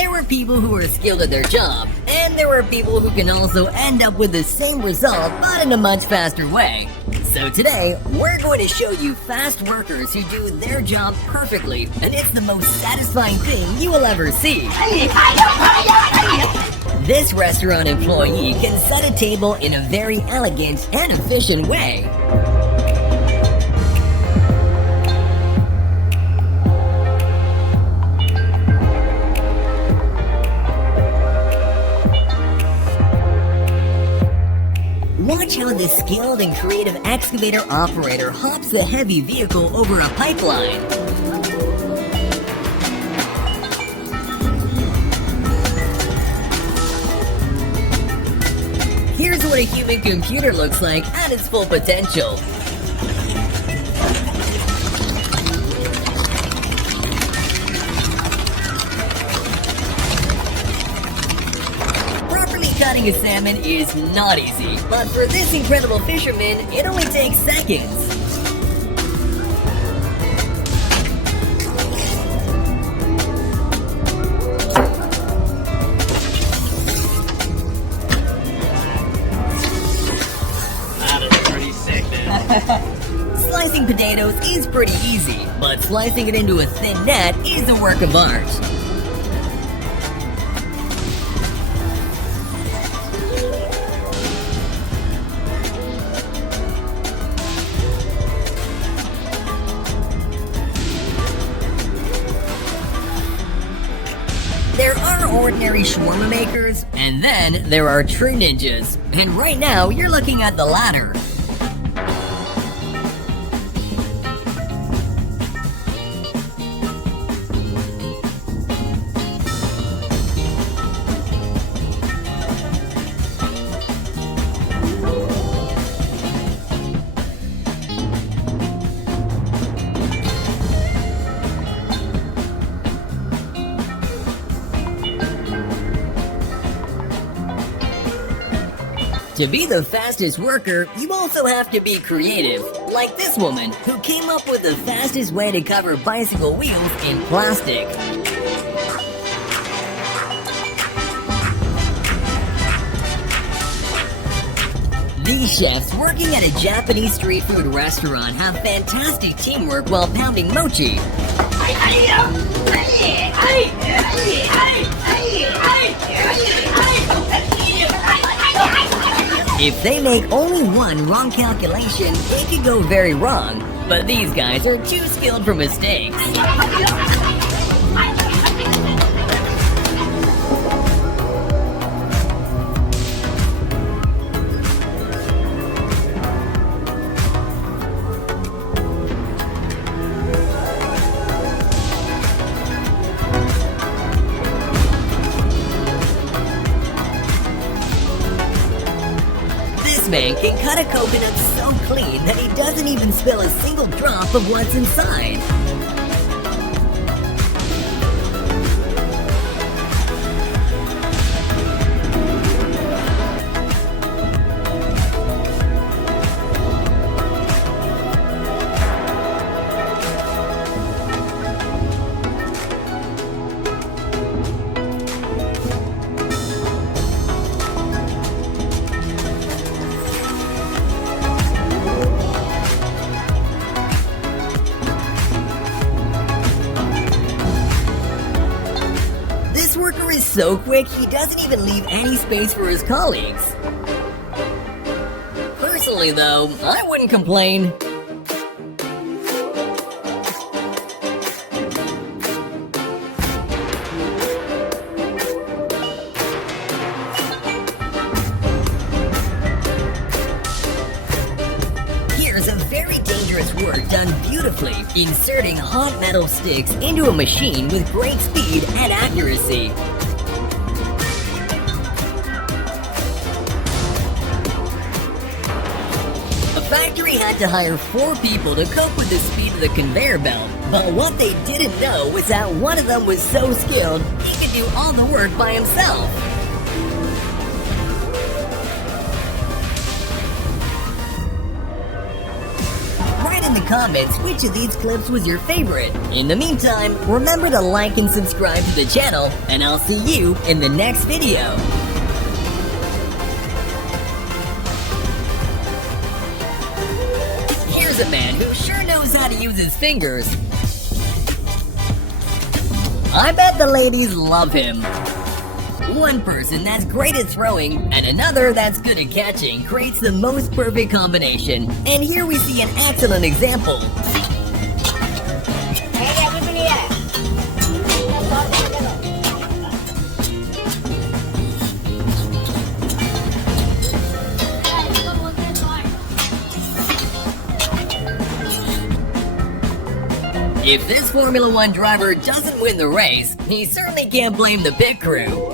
There were people who were skilled at their job, and there were people who can also end up with the same result but in a much faster way. So today, we're going to show you fast workers who do their job perfectly, and it's the most satisfying thing you will ever see. This restaurant employee can set a table in a very elegant and efficient way. Watch how this skilled and creative excavator operator hops the heavy vehicle over a pipeline. Here's what a human computer looks like at its full potential. Cutting a salmon is not easy, but for this incredible fisherman, it only takes seconds. That is pretty sick, dude. Slicing potatoes is pretty easy, but slicing it into a thin net is a work of art. There are ordinary shawarma makers, and then there are true ninjas. And right now, you're looking at the latter. To be the fastest worker, you also have to be creative, like this woman, who came up with the fastest way to cover bicycle wheels in plastic. These chefs working at a Japanese street food restaurant have fantastic teamwork while pounding mochi. If they make only one wrong calculation, it could go very wrong. But these guys are too skilled for mistakes. This man can cut a coconut so clean that he doesn't even spill a single drop of what's inside. This worker is so quick, he doesn't even leave any space for his colleagues. Personally though, I wouldn't complain. Here's a very dangerous work done beautifully, inserting hot metal sticks into a machine with great speed and accuracy. The factory had to hire 4 people to cope with the speed of the conveyor belt, but what they didn't know was that one of them was so skilled, he could do all the work by himself. in the comments which of these clips was your favorite. In the meantime, remember to like and subscribe to the channel, and I'll see you in the next video. Here's a man who sure knows how to use his fingers. I bet the ladies love him. One person that's great at throwing and another that's good at catching creates the most perfect combination. And here we see an excellent example. If this Formula One driver doesn't win the race, he certainly can't blame the pit crew.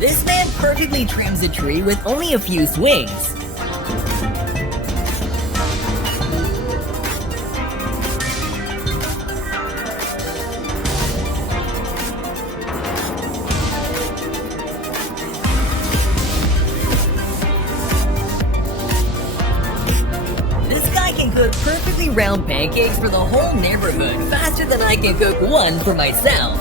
This man perfectly trims a tree with only a few swings. This guy can cook perfectly round pancakes for the whole neighborhood faster than I can cook one for myself.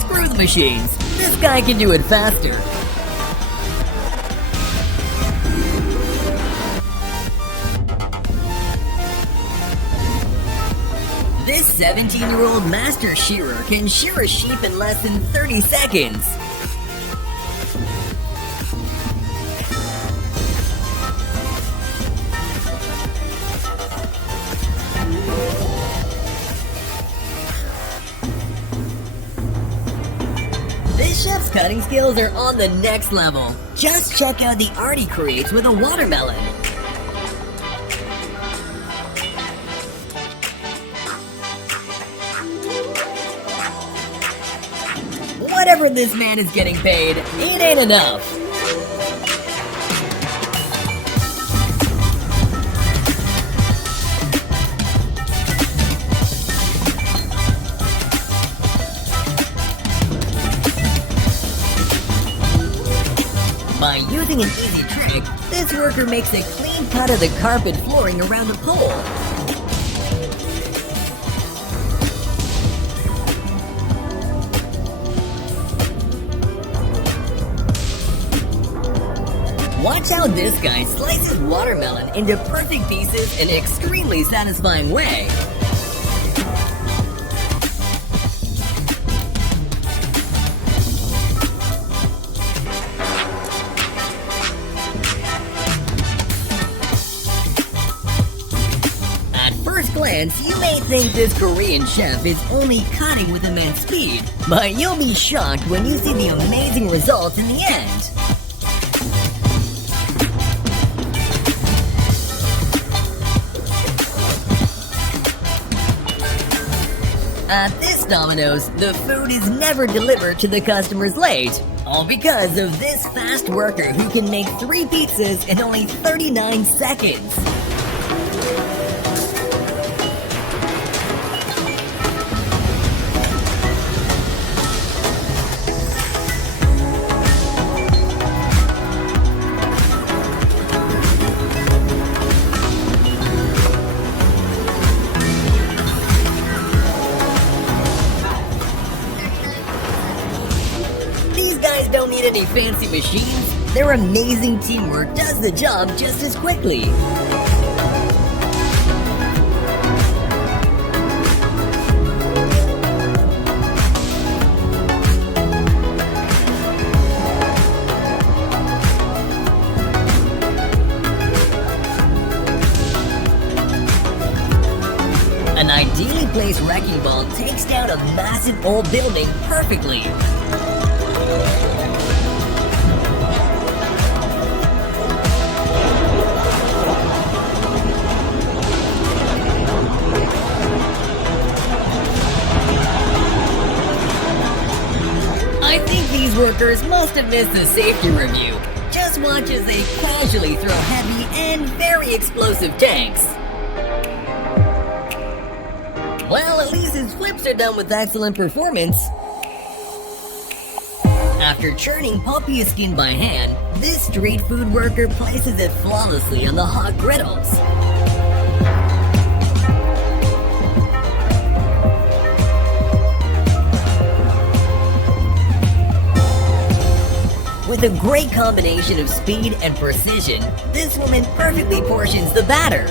Screw the machines. This guy can do it faster. This 17-year-old master shearer can shear a sheep in less than 30 seconds. This chef's cutting skills are on the next level. Just check out the art he creates with a watermelon. Whatever this man is getting paid, it ain't enough. By using an easy trick, this worker makes a clean cut of the carpet flooring around the pole. Watch how this guy slices watermelon into perfect pieces in an extremely satisfying way. At first glance, you may think this Korean chef is only cutting with immense speed, but you'll be shocked when you see the amazing results in the end. At this Domino's, the food is never delivered to the customers late, all because of this fast worker who can make 3 pizzas in only 39 seconds. These guys don't need any fancy machines. Their amazing teamwork does the job just as quickly. An ideally placed wrecking ball takes down a massive old building perfectly. workers must have missed the safety review. Just watch as they casually throw heavy and very explosive tanks. Well, at least his flips are done with excellent performance. After churning pumpkin skin by hand, this street food worker places it flawlessly on the hot griddles. With a great combination of speed and precision, this woman perfectly portions the batter.